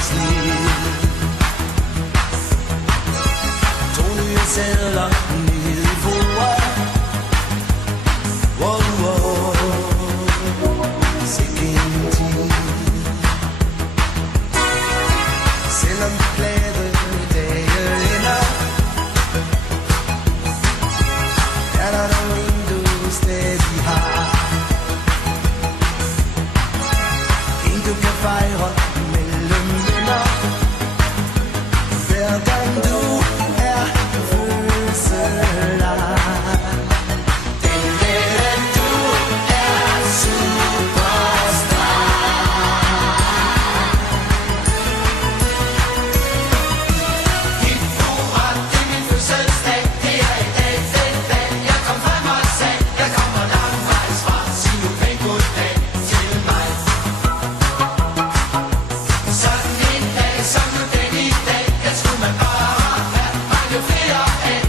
sned. To nye sædler nede i bordet. Wow, wow, sikke en tid. Selvom de glade dage ender, er der dog en du stadig har. En du kan fejre mellem venner, hver gang du er fødselar. Den dag du er superstar. Hip hurra, det er min fødselsdag. Det er i dag, den dag jeg kom frem og sagde, jeg kommer langvejs fra. Sig nu pænt goddag til mig. Sådan en dag som nu den i dag, den skulle man bare have mange flere af.